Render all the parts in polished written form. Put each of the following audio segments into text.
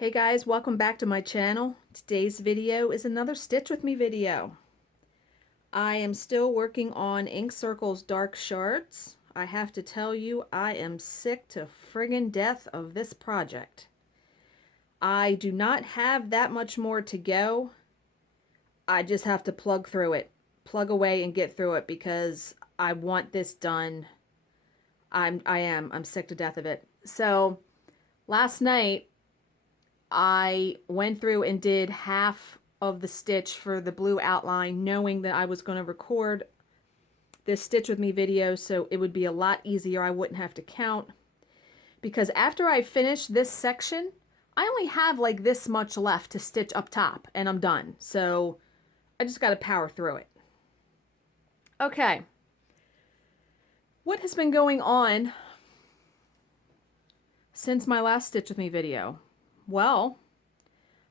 Hey guys, welcome back to my channel. Today's video is another Stitch With Me video. I am still working on Ink Circles Dark Shards. I have to tell you, I am sick to friggin' death of this project. I do not have that much more to go. I just have to plug through it. Plug away and get through it because I want this done. I'm sick to death of it. So last night I went through and did half of the stitch for the blue outline, knowing that I was going to record this Stitch With Me video so it would be a lot easier. I wouldn't have to count. Because after I finish this section, I only have like this much left to stitch up top and I'm done. So I just got to power through it. Okay. What has been going on since my last Stitch With Me video? Well,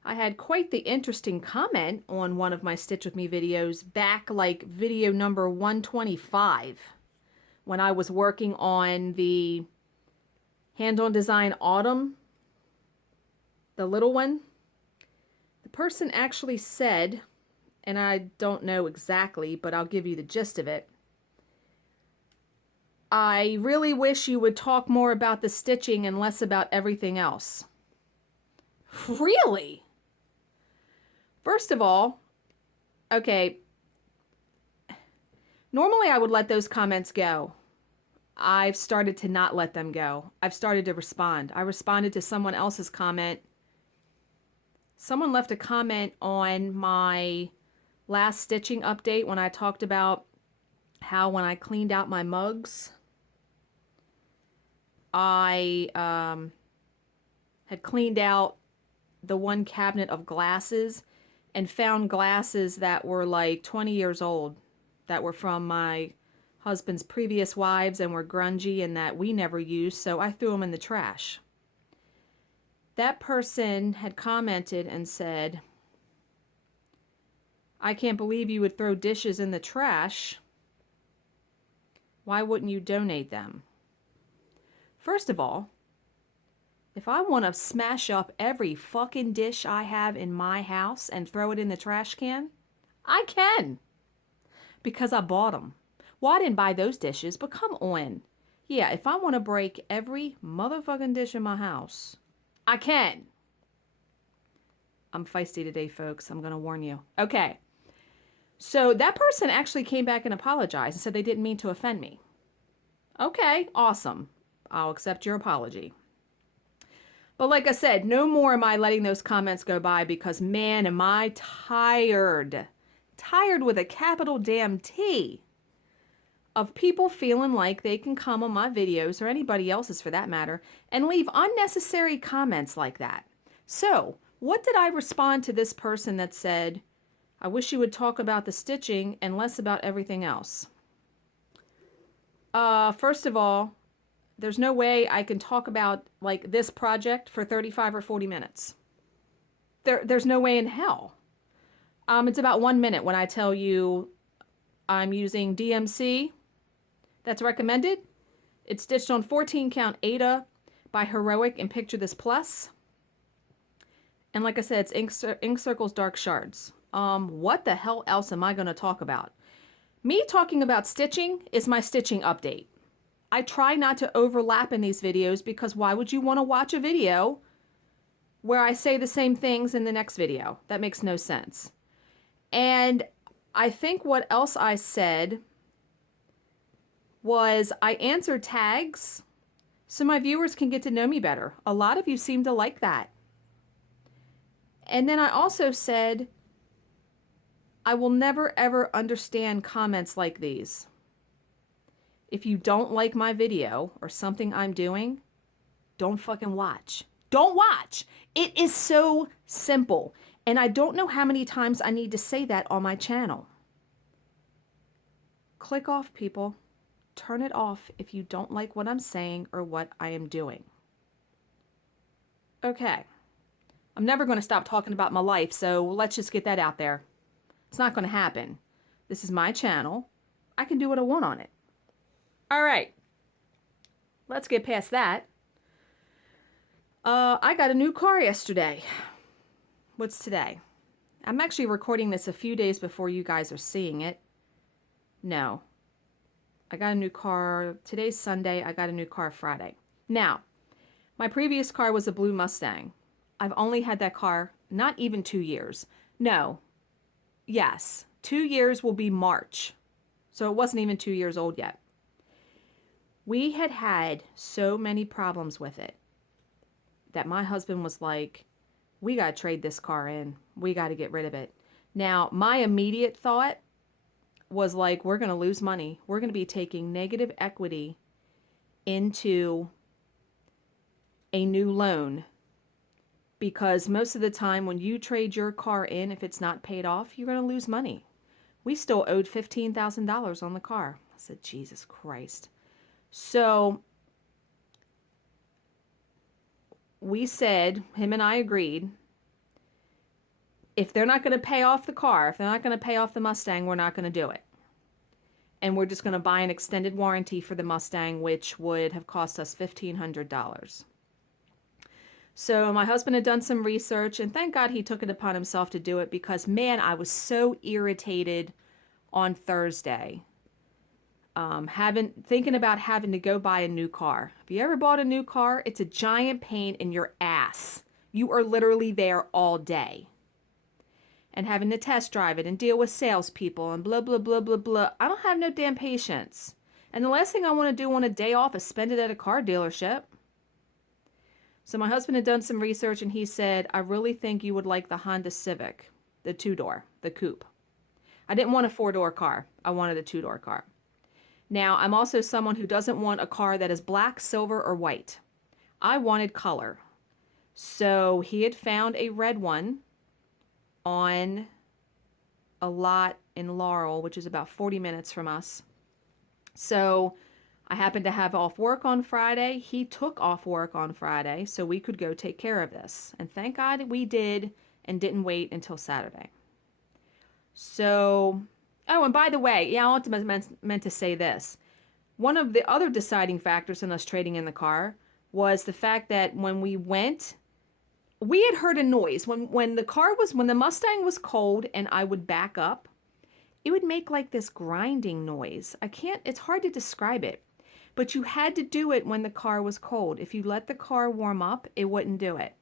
I had quite the interesting comment on one of my Stitch With Me videos back like video number 125 when I was working on the Hand-On Design Autumn, the little one. The person actually said, and I don't know exactly, but I'll give you the gist of it. I really wish you would talk more about the stitching and less about everything else. Really? First of all, okay, normally I would let those comments go. I've started to not let them go. I've started to respond. I responded to someone else's comment. Someone left a comment on my last stitching update when I talked about how when I cleaned out my mugs, I had cleaned out the one cabinet of glasses and found glasses that were like 20 years old that were from my husband's previous wives and were grungy and that we never used, so I threw them in the trash. That person had commented and said, "I can't believe you would throw dishes in the trash. Why wouldn't you donate them?" First of all, if I want to smash up every fucking dish I have in my house and throw it in the trash can, I can. Because I bought them. Well, I didn't buy those dishes, but come on. Yeah, if I want to break every motherfucking dish in my house, I can. I'm feisty today, folks. I'm going to warn you. Okay. So that person actually came back and apologized and said they didn't mean to offend me. Okay, awesome. I'll accept your apology. But like I said, no more am I letting those comments go by because, man, am I tired. Tired with a capital damn T of people feeling like they can come on my videos, or anybody else's for that matter, and leave unnecessary comments like that. So, what did I respond to this person that said, "I wish you would talk about the stitching and less about everything else"? First of all, there's no way I can talk about like this project for 35 or 40 minutes. There's no way in hell. It's about 1 minute when I tell you I'm using DMC that's recommended. It's stitched on 14 count Ada by Heroic and Picture This Plus. And like I said, it's Ink Circles Dark Shards. What the hell else am I going to talk about? Me talking about stitching is my stitching update. I try not to overlap in these videos because why would you want to watch a video where I say the same things in the next video? That makes no sense. And I think what else I said was I answered tags so my viewers can get to know me better. A lot of you seem to like that. And then I also said I will never ever understand comments like these. If you don't like my video or something I'm doing, don't fucking watch. Don't watch. It is so simple. And I don't know how many times I need to say that on my channel. Click off, people. Turn it off if you don't like what I'm saying or what I am doing. Okay. I'm never going to stop talking about my life, so let's just get that out there. It's not going to happen. This is my channel. I can do what I want on it. All right, let's get past that. I got a new car yesterday. What's today? I'm actually recording this a few days before you guys are seeing it. No. I got a new car. Today's Sunday. I got a new car Friday. Now, my previous car was a blue Mustang. I've only had that car not even 2 years. No. Yes. 2 years will be March. So it wasn't even 2 years old yet. We had had so many problems with it that my husband was like, we got to trade this car in. We got to get rid of it. Now, my immediate thought was like, we're going to lose money. We're going to be taking negative equity into a new loan, because most of the time when you trade your car in, if it's not paid off, you're going to lose money. We still owed $15,000 on the car. I said, Jesus Christ. So we said, him and I agreed, if they're not going to pay off the car, if they're not going to pay off the Mustang, we're not going to do it. And we're just going to buy an extended warranty for the Mustang, which would have cost us $1,500. So my husband had done some research, and thank God he took it upon himself to do it, because, man, I was so irritated on Thursday. Thinking about having to go buy a new car. Have you ever bought a new car? It's a giant pain in your ass. You are literally there all day. And having to test drive it and deal with salespeople and blah, blah, blah, blah, blah. I don't have no damn patience. And the last thing I want to do on a day off is spend it at a car dealership. So my husband had done some research, and he said, I really think you would like the Honda Civic, the 2-door, the coupe. I didn't want a 4-door car. I wanted a 2-door car. Now, I'm also someone who doesn't want a car that is black, silver, or white. I wanted color. So he had found a red one on a lot in Laurel, which is about 40 minutes from us. So I happened to have off work on Friday. He took off work on Friday so we could go take care of this. And thank God we did, and didn't wait until Saturday. So, oh, and by the way, yeah, I meant to say this. One of the other deciding factors in us trading in the car was the fact that when we went, we had heard a noise. When the Mustang was cold and I would back up, it would make like this grinding noise. It's hard to describe it. But you had to do it when the car was cold. If you let the car warm up, it wouldn't do it.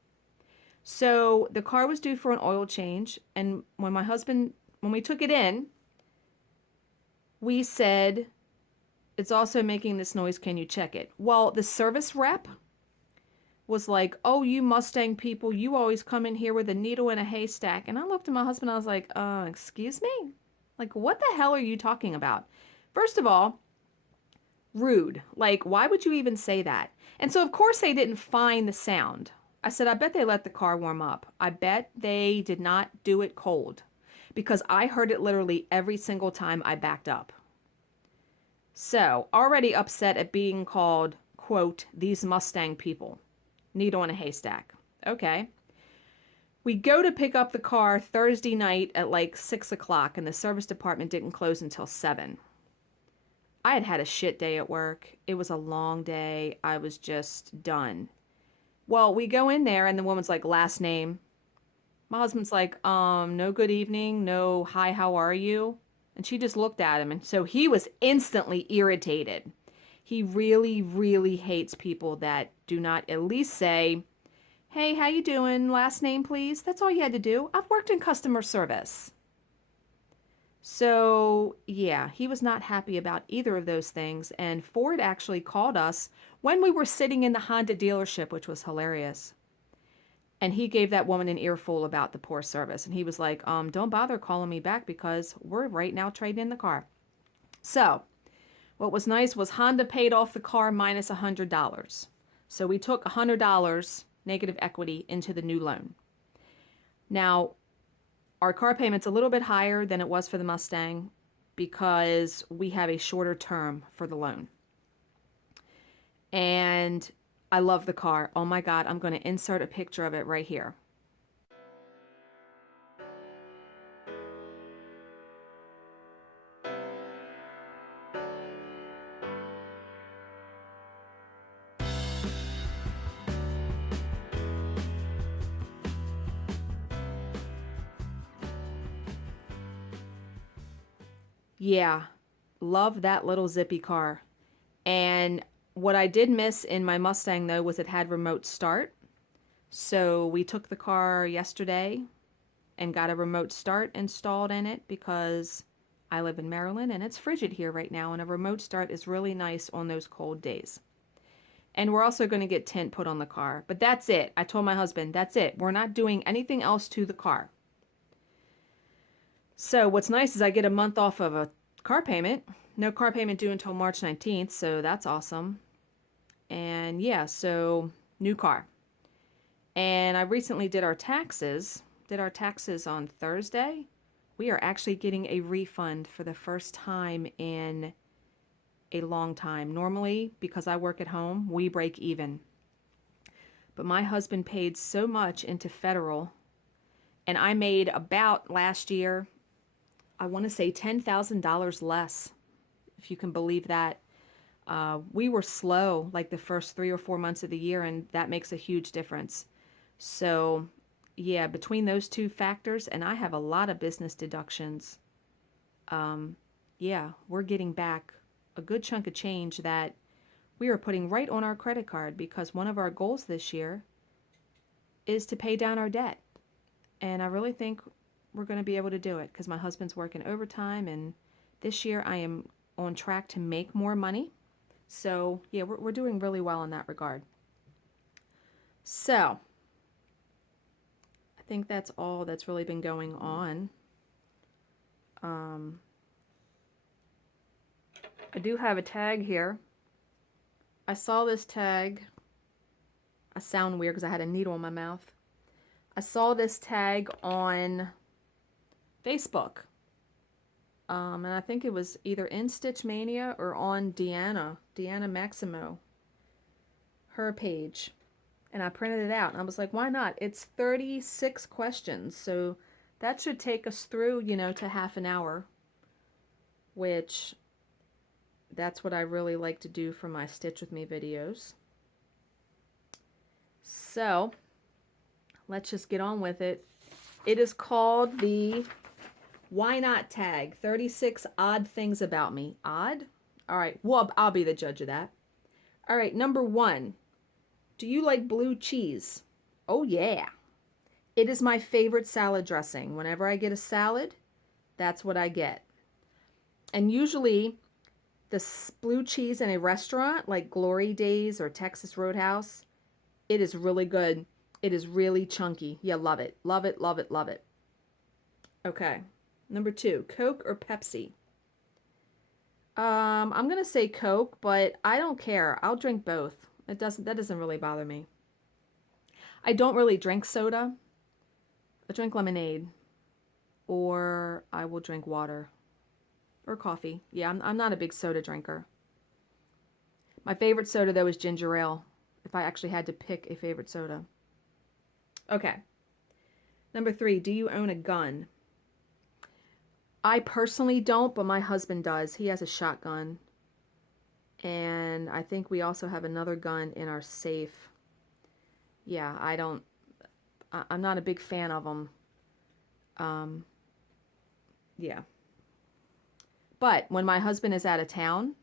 So the car was due for an oil change. And when we took it in, we said, it's also making this noise. Can you check it? Well, the service rep was like, oh, you Mustang people, you always come in here with a needle in a haystack. And I looked at my husband, I was like, excuse me? Like, what the hell are you talking about? First of all, rude. Like, why would you even say that? And so, of course, they didn't find the sound. I said, I bet they let the car warm up. I bet they did not do it cold, because I heard it literally every single time I backed up. So, already upset at being called, quote, these Mustang people. Needle in a haystack. Okay. We go to pick up the car Thursday night at like 6 o'clock, and the service department didn't close until 7. I had had a shit day at work. It was a long day. I was just done. Well, we go in there, and the woman's like, last name. My husband's like, no good evening, no hi, how are you? And she just looked at him, and so he was instantly irritated. He really, really hates people that do not at least say, hey, how you doing? Last name, please. That's all you had to do. I've worked in customer service. So, yeah, he was not happy about either of those things. And Ford actually called us when we were sitting in the Honda dealership, which was hilarious. And he gave that woman an earful about the poor service. And he was like, don't bother calling me back, because we're right now trading in the car. So, what was nice was Honda paid off the car minus $100. So we took $100 negative equity into the new loan. Now, our car payment's a little bit higher than it was for the Mustang because we have a shorter term for the loan. And I love the car. Oh my God, I'm going to insert a picture of it right here. Yeah, love that little zippy car. And what I did miss in my Mustang though was it had remote start. So we took the car yesterday and got a remote start installed in it because I live in Maryland and it's frigid here right now, and a remote start is really nice on those cold days. And we're also going to get tint put on the car. But that's it. I told my husband, that's it. We're not doing anything else to the car. So what's nice is I get a month off of a car payment. No car payment due until March 19th, so that's awesome. And yeah, so new car. And I recently did our taxes. Did our taxes on Thursday. We are actually getting a refund for the first time in a long time. Normally, because I work at home, we break even. But my husband paid so much into federal, and I made about last year, I want to say $10,000 less, if you can believe that. We were slow like the first 3 or 4 months of the year, and that makes a huge difference. So, yeah, between those two factors, and I have a lot of business deductions, yeah, we're getting back a good chunk of change that we are putting right on our credit card, because one of our goals this year is to pay down our debt. And I really think we're going to be able to do it because my husband's working overtime, and this year I am on track to make more money. So, yeah, we're doing really well in that regard. So, I think that's all that's really been going on. I do have a tag here. I saw this tag. I sound weird because I had a needle in my mouth. I saw this tag on Facebook. And I think it was either in Stitch Mania or on Deanna Maximo, her page. And I printed it out and I was like, why not? It's 36 questions. So that should take us through, to half an hour, which that's what I really like to do for my Stitch With Me videos. So let's just get on with it. It is called the Why Not tag. 36 odd things about me. Odd? All right. Well, I'll be the judge of that. All right. Number 1. Do you like blue cheese? Oh, yeah. It is my favorite salad dressing. Whenever I get a salad, that's what I get. And usually the blue cheese in a restaurant like Glory Days or Texas Roadhouse, it is really good. It is really chunky. Yeah, love it. Love it, love it, love it. Okay. Number 2, Coke or Pepsi? I'm going to say Coke, but I don't care. I'll drink both. That doesn't really bother me. I don't really drink soda. I drink lemonade, or I will drink water or coffee. Yeah, I'm not a big soda drinker. My favorite soda though is ginger ale, if I actually had to pick a favorite soda. Okay. Number 3, do you own a gun? I personally don't, but my husband does. He has a shotgun. And I think we also have another gun in our safe. Yeah, I'm not a big fan of them. Yeah. But when my husband is out of town,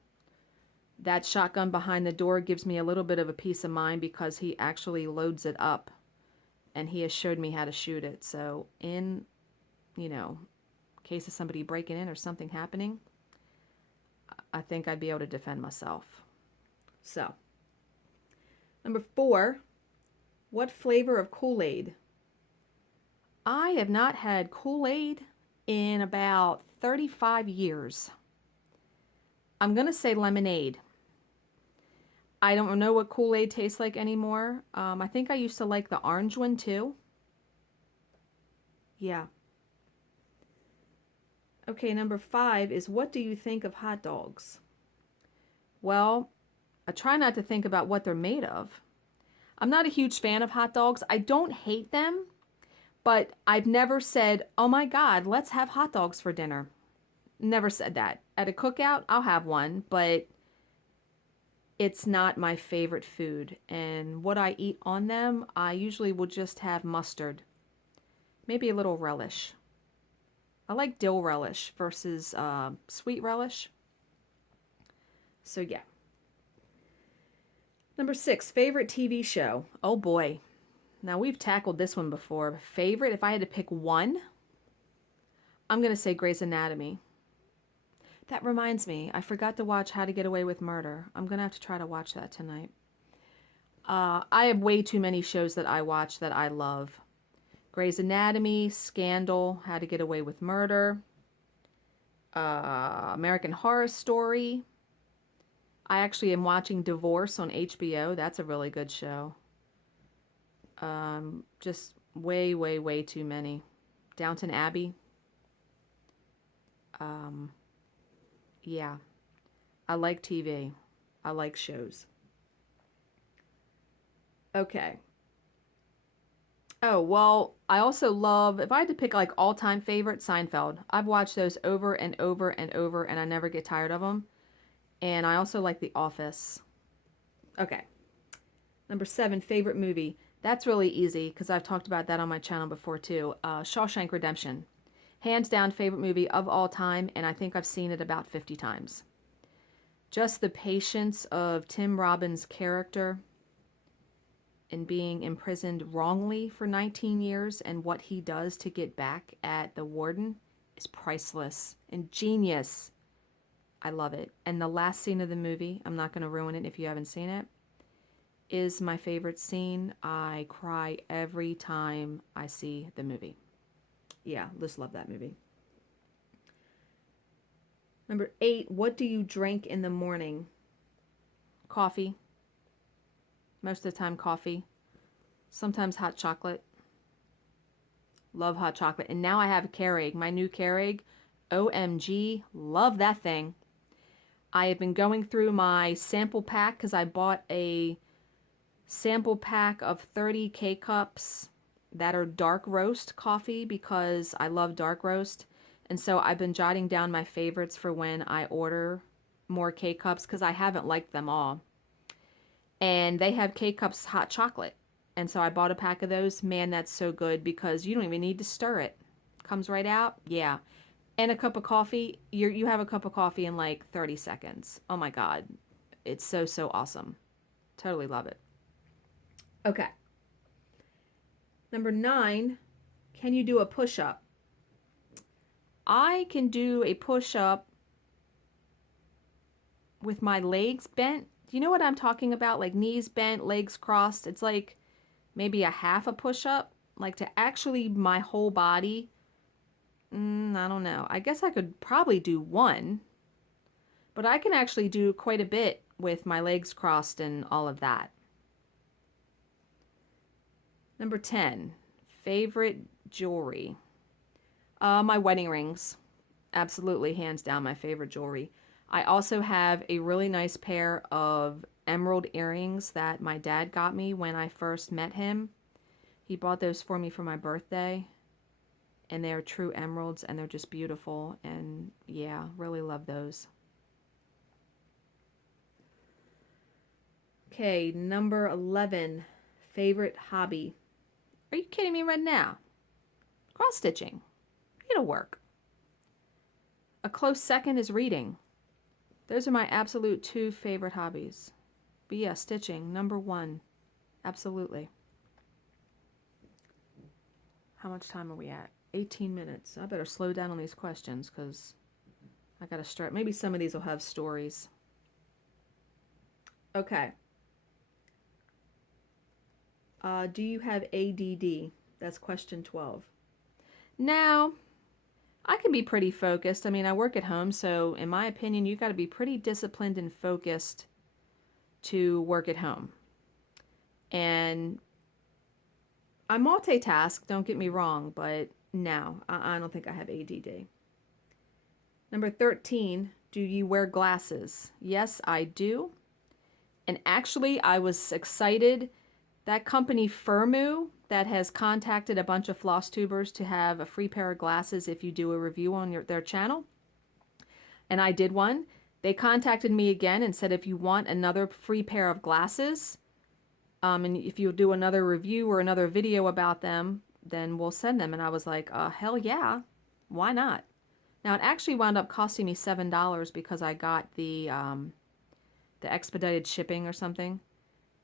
that shotgun behind the door gives me a little bit of a peace of mind because he actually loads it up and he has showed me how to shoot it. So in, case of somebody breaking in or something happening, I think I'd be able to defend myself. So, number 4, what flavor of Kool-Aid? I have not had Kool-Aid in about 35 years. I'm going to say lemonade. I don't know what Kool-Aid tastes like anymore. I think I used to like the orange one too. Yeah. Okay, number 5 is what do you think of hot dogs? Well, I try not to think about what they're made of. I'm not a huge fan of hot dogs. I don't hate them, but I've never said, oh my God, let's have hot dogs for dinner. Never said that. At a cookout, I'll have one, but it's not my favorite food. And what I eat on them, I usually will just have mustard. Maybe a little relish. I like dill relish versus sweet relish. So yeah. Number 6, favorite TV show. Oh boy. Now we've tackled this one before. Favorite, if I had to pick one, I'm going to say Grey's Anatomy. That reminds me, I forgot to watch How to Get Away with Murder. I'm going to have to try to watch that tonight. I have way too many shows that I watch that I love. Grey's Anatomy, Scandal, How to Get Away with Murder, American Horror Story. I actually am watching Divorce on HBO. That's a really good show. Just way, way, way too many. Downton Abbey. Yeah. I like TV. I like shows. Okay. Oh, well, I also love, if I had to pick like all-time favorite, Seinfeld. I've watched those over and over and over, and I never get tired of them. And I also like The Office. Okay. Number 7, favorite movie. That's really easy because I've talked about that on my channel before too. Shawshank Redemption. Hands down favorite movie of all time, and I think I've seen it about 50 times. Just the patience of Tim Robbins' character in being imprisoned wrongly for 19 years and what he does to get back at the warden is priceless and genius. I love it. And the last scene of the movie, I'm not going to ruin it if you haven't seen it, is my favorite scene. I cry every time I see the movie. Yeah, just love that movie. Number 8, what do you drink in the morning? Coffee. Most of the time coffee. Sometimes hot chocolate. Love hot chocolate. And now I have a Keurig, my new Keurig. OMG, love that thing. I have been going through my sample pack because I bought a sample pack of 30 K-cups that are dark roast coffee because I love dark roast. And so I've been jotting down my favorites for when I order more K-cups because I haven't liked them all. And they have K-cups hot chocolate. And so I bought a pack of those. Man, that's so good because you don't even need to stir it. Comes right out. Yeah. And a cup of coffee. You have a cup of coffee in like 30 seconds. Oh my God. It's so, so awesome. Totally love it. Okay. Number 9, can you do a push-up? I can do a push-up with my legs bent. Do you know what I'm talking about? Like knees bent, legs crossed. It's like maybe a half a push-up. Like to actually my whole body. I don't know. I guess I could probably do one. But I can actually do quite a bit with my legs crossed and all of that. Number 10, favorite jewelry. My wedding rings. Absolutely, hands down, my favorite jewelry. I also have a really nice pair of emerald earrings that my dad got me when I first met him. He bought those for me for my birthday. And they are true emeralds, and they're just beautiful. And yeah, really love those. Okay, number 11, favorite hobby. Are you kidding me right now? Cross stitching. It'll work. A close second is reading. Those are my absolute 2 favorite hobbies. But yeah, stitching, number 1. Absolutely. How much time are we at? 18 minutes. I better slow down on these questions because I gotta start. Maybe some of these will have stories. Okay. Do you have ADD? That's question 12. Now, I can be pretty focused. I mean, I work at home, so in my opinion, you've got to be pretty disciplined and focused to work at home. And I multitask, don't get me wrong, but no, I don't think I have ADD. Number 13, do you wear glasses? Yes, I do. And actually, I was excited. That company Firmoo that has contacted a bunch of Flosstubers to have a free pair of glasses if you do a review on their channel. And I did one. They contacted me again and said if you want another free pair of glasses, and if you do another review or another video about them, then we'll send them. And I was like, hell yeah. Why not? Now, it actually wound up costing me $7 because I got the expedited shipping or something.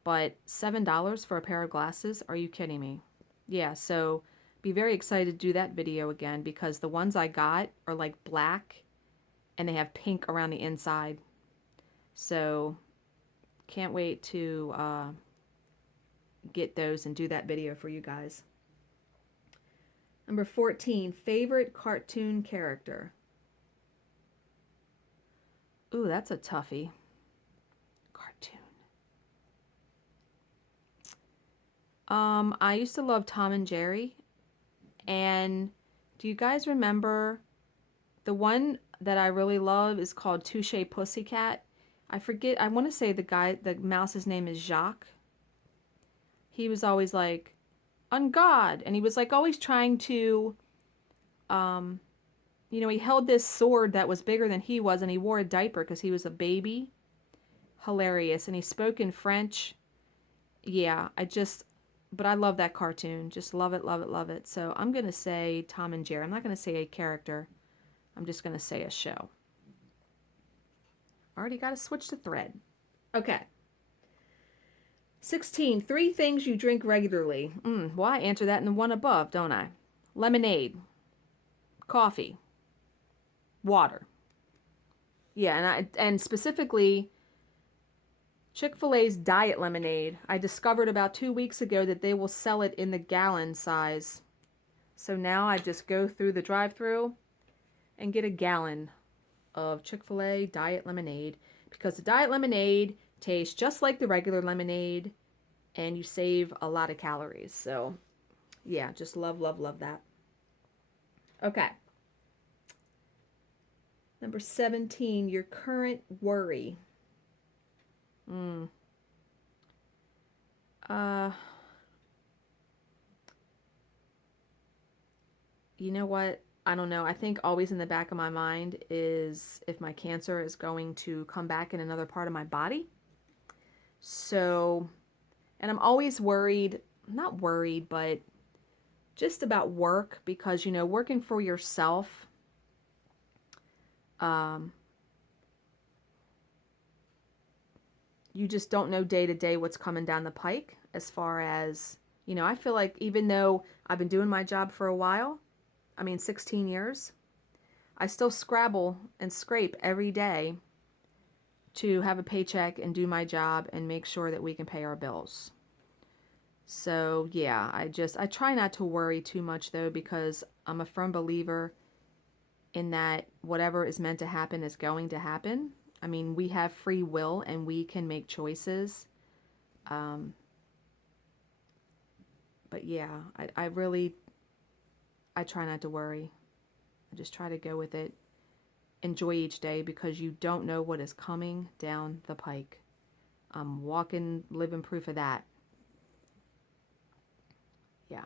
But $7 for a pair of glasses? Are you kidding me? Yeah, so be very excited to do that video again because the ones I got are like black and they have pink around the inside. So can't wait to get those and do that video for you guys. Number 14, favorite cartoon character. Ooh, that's a toughie. Cartoon. I used to love Tom and Jerry. And do you guys remember the one that I really love is called Touche Pussycat? I forget, I want to say the mouse's name is Jacques. He was always like, on God. And he was like always trying to, he held this sword that was bigger than he was and he wore a diaper because he was a baby. Hilarious. And he spoke in French. Yeah, but I love that cartoon. Just love it, love it, love it. So I'm going to say Tom and Jerry. I'm not going to say a character. I'm just going to say a show. Already got to switch the thread. Okay. 16. 3 things you drink regularly. Well, I answer that in the one above, don't I? Lemonade. Coffee. Water. Yeah, and specifically Chick-fil-A's Diet Lemonade. I discovered about 2 weeks ago that they will sell it in the gallon size. So now I just go through the drive-thru and get a gallon of Chick-fil-A Diet Lemonade because the Diet Lemonade tastes just like the regular lemonade and you save a lot of calories. So yeah, just love, love, love that. Okay. Number 17, your current worry. You know what? I don't know. I think always in the back of my mind is if my cancer is going to come back in another part of my body. So, and I'm always worried, not worried, but just about work because, working for yourself, you just don't know day to day what's coming down the pike as far as, I feel like even though I've been doing my job for a while, 16 years, I still scrabble and scrape every day to have a paycheck and do my job and make sure that we can pay our bills. So yeah, I try not to worry too much though because I'm a firm believer in that whatever is meant to happen is going to happen. We have free will and we can make choices. But yeah, I try not to worry. I just try to go with it. Enjoy each day because you don't know what is coming down the pike. I'm walking, living proof of that. Yeah.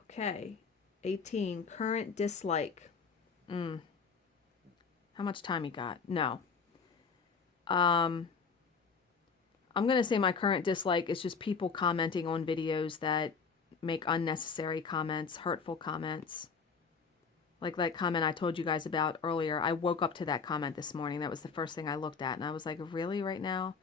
Okay. 18. Current dislike. How much time you got? No. I'm going to say my current dislike is just people commenting on videos that make unnecessary comments, hurtful comments. Like that comment I told you guys about earlier. I woke up to that comment this morning. That was the first thing I looked at. And I was like, really, right now?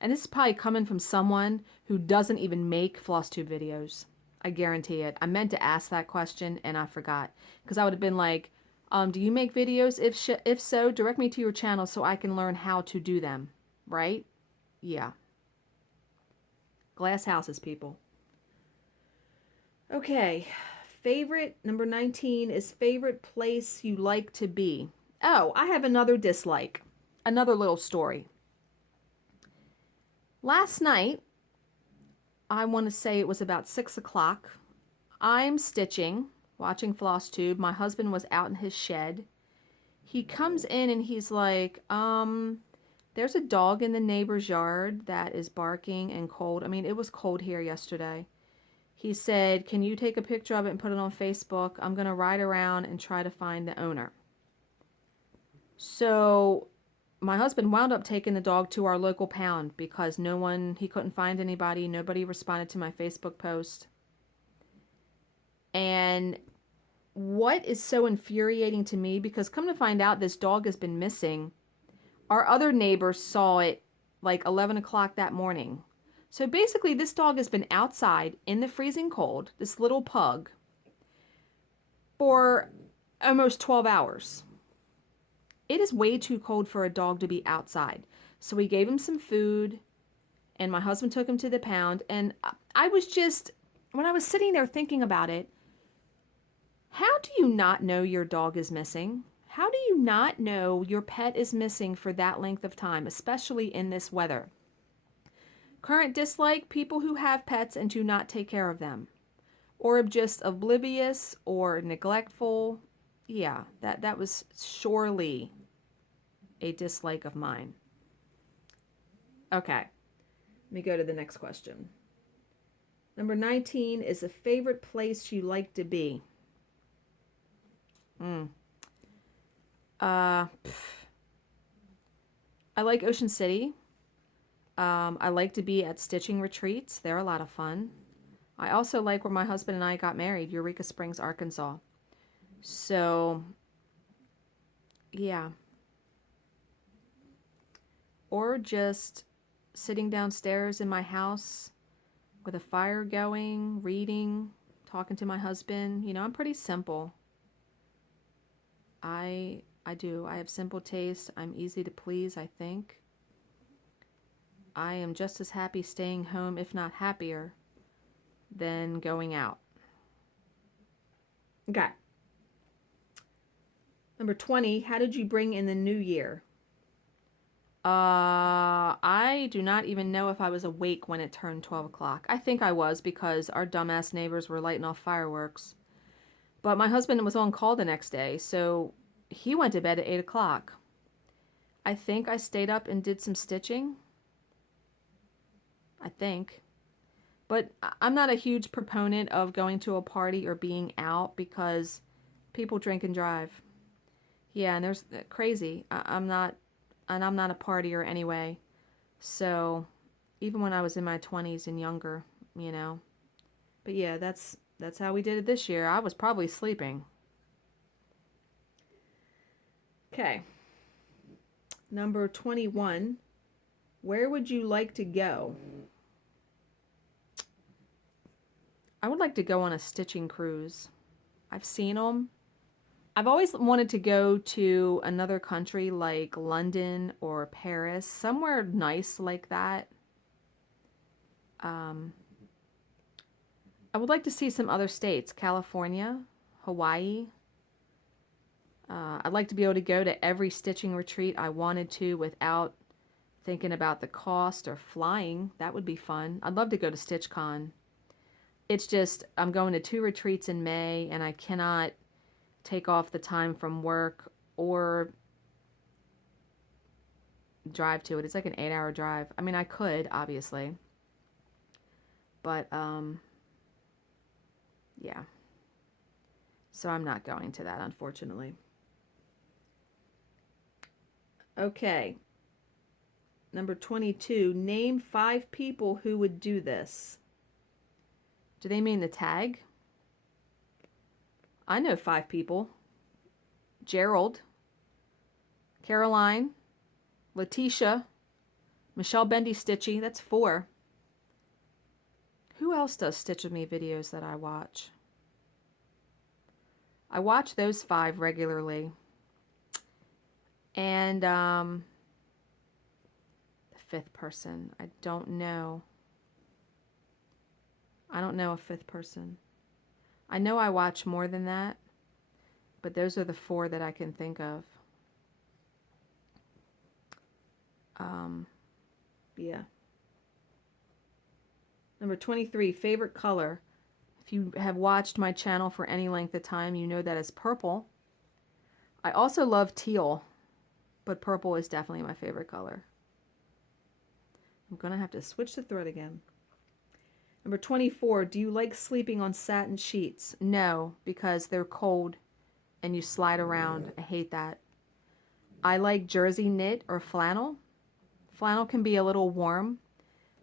And this is probably coming from someone who doesn't even make Flosstube videos. I guarantee it. I meant to ask that question and I forgot. Because I would have been like, do you make videos? If so, direct me to your channel so I can learn how to do them. Right? Yeah. Glass houses, people. Okay. Favorite, number 19 is favorite place you like to be. Oh, I have another dislike. Another little story. Last night, I want to say it was about 6 o'clock. I'm stitching, watching Flosstube. My husband was out in his shed. He comes in and he's like, there's a dog in the neighbor's yard that is barking and cold. It was cold here yesterday. He said, can you take a picture of it and put it on Facebook? I'm going to ride around and try to find the owner. So my husband wound up taking the dog to our local pound because he couldn't find anybody. Nobody responded to my Facebook post. And what is so infuriating to me, because come to find out, this dog has been missing. Our other neighbors saw it like 11 o'clock that morning. So basically, this dog has been outside in the freezing cold, this little pug, for almost 12 hours. It is way too cold for a dog to be outside. So we gave him some food, and my husband took him to the pound. And I was just, when I was sitting there thinking about it, how do you not know your dog is missing? How do you not know your pet is missing for that length of time, especially in this weather? Current dislike, people who have pets and do not take care of them, or just oblivious or neglectful. Yeah, that was surely a dislike of mine. Okay, let me go to the next question. Number 19 is a favorite place you like to be. I like Ocean City. I like to be at stitching retreats. They're a lot of fun. I also like where my husband and I got married, Eureka Springs, Arkansas. So, yeah. Or just sitting downstairs in my house with a fire going, reading, talking to my husband. You know, I'm pretty simple. I do. I have simple taste. I'm easy to please, I think. I am just as happy staying home, if not happier, than going out. Okay. Number 20, how did you bring in the new year? I do not even know if I was awake when it turned 12 o'clock. I think I was, because our dumbass neighbors were lighting off fireworks. But my husband was on call the next day, so he went to bed at 8 o'clock. I think I stayed up and did some stitching. I think. But I'm not a huge proponent of going to a party or being out, because people drink and drive. Yeah, and there's crazy. I'm not a partier anyway. So even when I was in my 20s and younger, you know. But yeah, that's how we did it this year. I was probably sleeping. Okay. Number 21. Where would you like to go? I would like to go on a stitching cruise. I've seen them. I've always wanted to go to another country like London or Paris, somewhere nice like that. I would like to see some other states, California, Hawaii. I'd like to be able to go to every stitching retreat I wanted to without thinking about the cost or flying. That would be fun. I'd love to go to StitchCon. It's just, I'm going to 2 retreats in May, and I cannot take off the time from work or drive to it. It's like an 8-hour drive. I mean, I could, obviously. But, yeah. So I'm not going to that, unfortunately. Okay. Number 22. Name 5 people who would do this. Do they mean the tag? I know 5 people. Gerald, Caroline, Letitia, Michelle Bendy Stitchy. That's 4. Who else does Stitch With Me videos that I watch? I watch those 5 regularly. And the 5th person, I don't know. I don't know a 5th person. I know I watch more than that, but those are the 4 that I can think of. Yeah. Number 23, favorite color. If you have watched my channel for any length of time, you know that is purple. I also love teal, but purple is definitely my favorite color. I'm going to have to switch the thread again. Number 24, do you like sleeping on satin sheets? No, because they're cold and you slide around. I hate that. I like jersey knit or flannel. Flannel can be a little warm,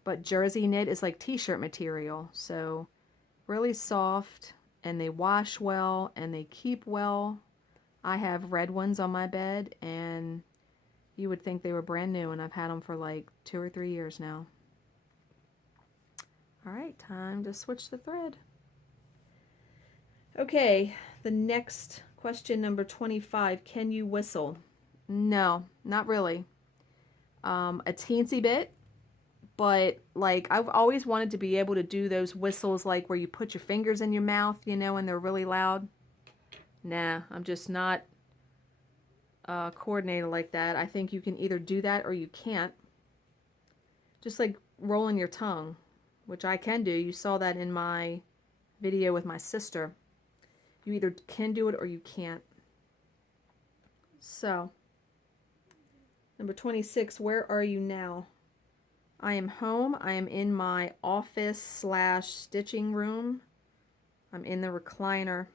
but jersey knit is like t-shirt material, so really soft and they wash well and they keep well. I have red ones on my bed, and you would think they were brand new, and I've had them for like 2 or 3 years now. All right, time to switch the thread. Okay, the next question, number 25. Can you whistle? No, not really. A teensy bit, but like I've always wanted to be able to do those whistles like where you put your fingers in your mouth, you know, and they're really loud. Nah, I'm just not coordinated like that. I think you can either do that or you can't. Just like rolling your tongue, which I can do. You saw that in my video with my sister. You either can do it or you can't. So, number 26, where are you now? I am home. I am in my office / stitching room. I'm in the recliner.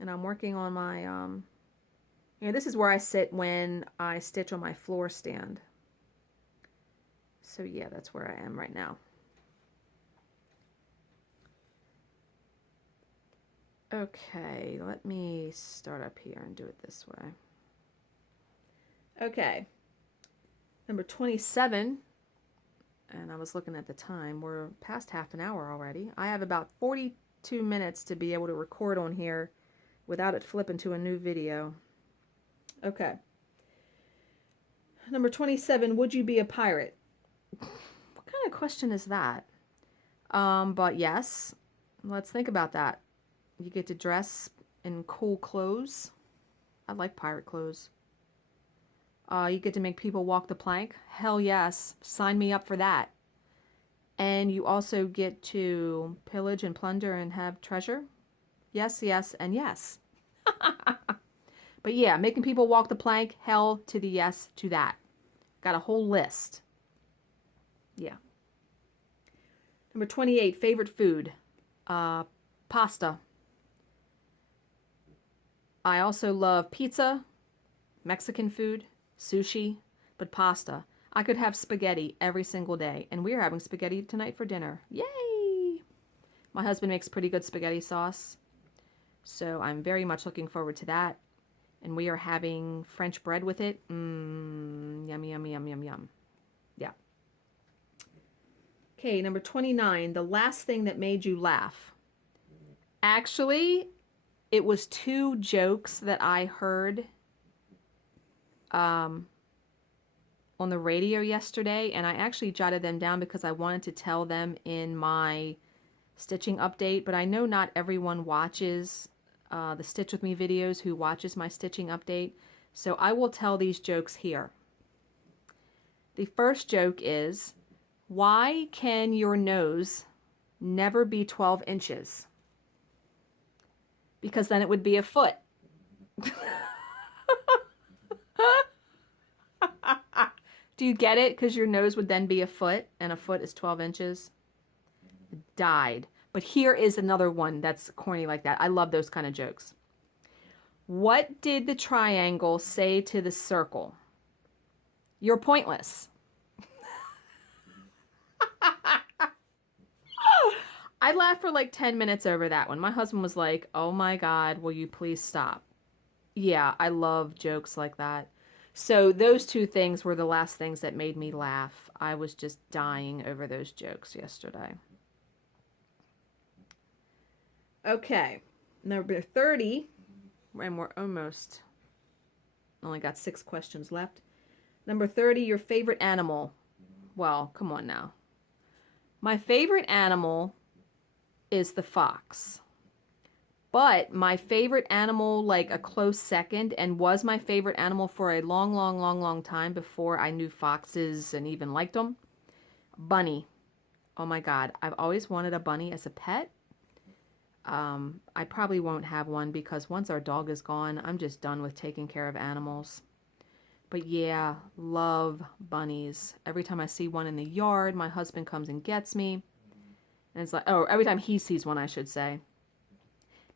And I'm working on my, this is where I sit when I stitch on my floor stand. So yeah, that's where I am right now. Okay, let me start up here and do it this way. Okay, number 27, and I was looking at the time, we're past half an hour already. I have about 42 minutes to be able to record on here without it flipping to a new video. Okay. Number 27, would you be a pirate? What kind of question is that? But yes, let's think about that. You get to dress in cool clothes. I like pirate clothes. You get to make people walk the plank. Hell yes. Sign me up for that. And you also get to pillage and plunder and have treasure. Yes, yes, and yes. But yeah, making people walk the plank, hell to the yes to that. Got a whole list. Yeah. Number 28, favorite food. Pasta. I also love pizza, Mexican food, sushi, but pasta. I could have spaghetti every single day, and we are having spaghetti tonight for dinner. Yay! My husband makes pretty good spaghetti sauce, so I'm very much looking forward to that. And we are having French bread with it. Yum, yum, yum, yum, yum. Yeah. Okay, number 29, the last thing that made you laugh. Actually, it was 2 jokes that I heard on the radio yesterday, and I actually jotted them down because I wanted to tell them in my stitching update, but I know not everyone watches the Stitch With Me videos who watches my stitching update, so I will tell these jokes here. The first joke is, why can your nose never be 12 inches? Because then it would be a foot. Do you get it? Because your nose would then be a foot, and a foot is 12 inches. Died. But here is another one that's corny like that. I love those kind of jokes. What did the triangle say to the circle? You're pointless. I laughed for like 10 minutes over that one. My husband was like, oh my God, will you please stop? Yeah, I love jokes like that. So those 2 things were the last things that made me laugh. I was just dying over those jokes yesterday. Okay, number 30, and we're almost, only got 6 questions left. Number 30, your favorite animal. Well, come on now. My favorite animal is the fox. But my favorite animal, like a close second, and was my favorite animal for a long, long, long, long time before I knew foxes and even liked them, bunny. Oh my God, I've always wanted a bunny as a pet. I probably won't have one because once our dog is gone, I'm just done with taking care of animals. But yeah, love bunnies. Every time I see one in the yard, my husband comes and gets me. And it's like, oh, every time he sees one, I should say.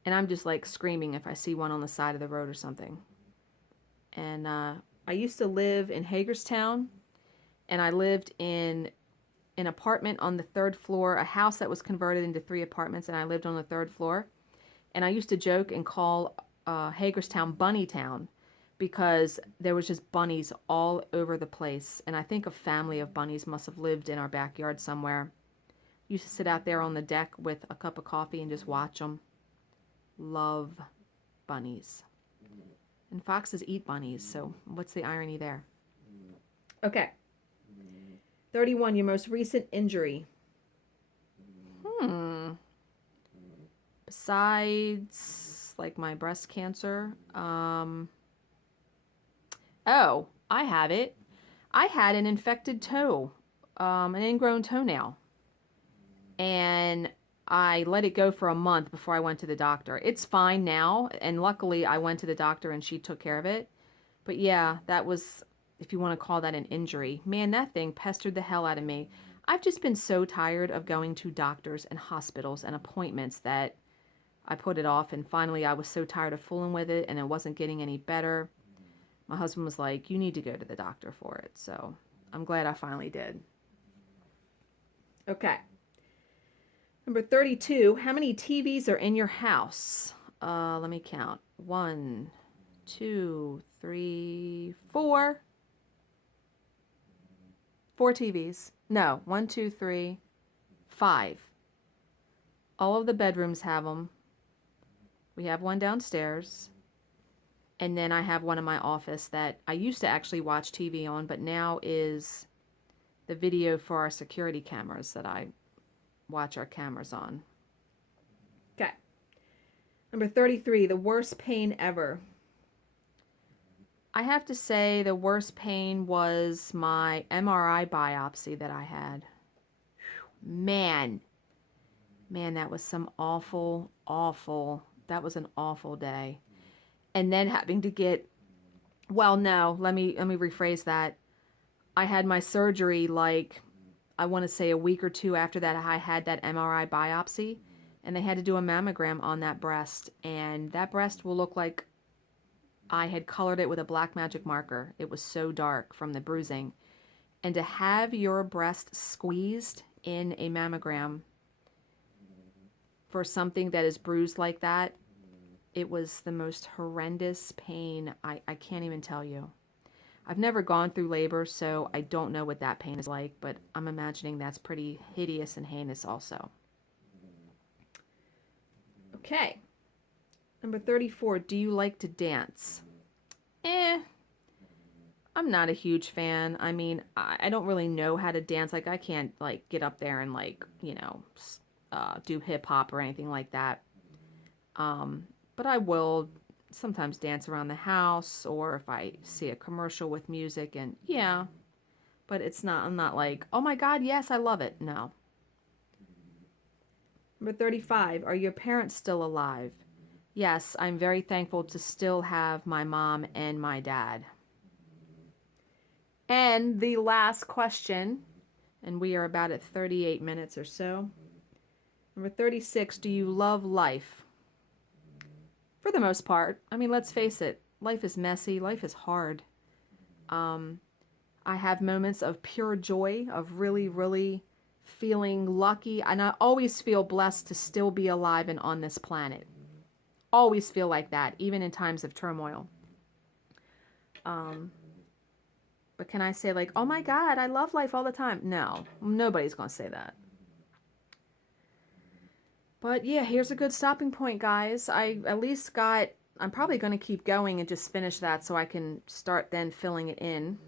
And I'm just like screaming if I see one on the side of the road or something. And I used to live in Hagerstown, and I lived in an apartment on the 3rd floor, a house that was converted into 3 apartments, and I lived on the 3rd floor. And I used to joke and call Hagerstown Bunny Town because there was just bunnies all over the place. And I think a family of bunnies must have lived in our backyard somewhere. Used to sit out there on the deck with a cup of coffee and just watch them. Love bunnies. And foxes eat bunnies, so what's the irony there? Okay. 31, your most recent injury. Besides, like, my breast cancer. Oh, I have it. I had an infected toe, an ingrown toenail. And I let it go for a month before I went to the doctor. It's fine now, and luckily I went to the doctor and she took care of it. But yeah, that was, if you want to call that an injury. Man, that thing pestered the hell out of me. I've just been so tired of going to doctors and hospitals and appointments that I put it off, and finally I was so tired of fooling with it and it wasn't getting any better. My husband was like, you need to go to the doctor for it. So I'm glad I finally did. Okay. Number 32, how many TVs are in your house? Let me count. 1, 2, 3, 4. 4 TVs. No, 1, 2, 3, 5. All of the bedrooms have them. We have one downstairs. And then I have one in my office that I used to actually watch TV on, but now is the video for our security cameras that I watch our cameras on. Okay. Number 33, the worst pain ever. I have to say the worst pain was my MRI biopsy that I had. Man, that was some awful, that was an awful day. And then having to get, well, no, let me rephrase that. I had my surgery like, I want to say a week or two after that I had that MRI biopsy, and they had to do a mammogram on that breast, and that breast will look like I had colored it with a black magic marker. It was so dark from the bruising. And to have your breast squeezed in a mammogram for something that is bruised like that, it was the most horrendous pain. I can't even tell you. I've never gone through labor, so I don't know what that pain is like, but I'm imagining that's pretty hideous and heinous also. Okay. Number 34, do you like to dance? I'm not a huge fan. I mean, I don't really know how to dance. Like, I can't, like, get up there and, like, you know, do hip-hop or anything like that. But I will sometimes dance around the house, or if I see a commercial with music, and yeah, but it's not, I'm not like, oh my God, yes, I love it. No. Number 35, are your parents still alive? Yes, I'm very thankful to still have my mom and my dad. And the last question, and we are about at 38 minutes or so. Number 36, do you love life? For the most part. I mean, let's face it. Life is messy. Life is hard. I have moments of pure joy, of really, really feeling lucky. And I always feel blessed to still be alive and on this planet. Always feel like that, even in times of turmoil. But can I say, like, oh my God, I love life all the time? No, nobody's going to say that. But yeah, here's a good stopping point, guys. I at least got, I'm probably going to keep going and just finish that so I can start then filling it in.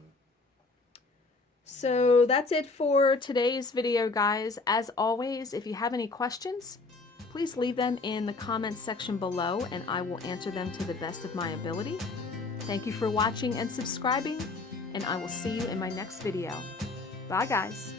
So that's it for today's video, guys. As always, if you have any questions, please leave them in the comments section below and I will answer them to the best of my ability. Thank you for watching and subscribing, and I will see you in my next video. Bye, guys.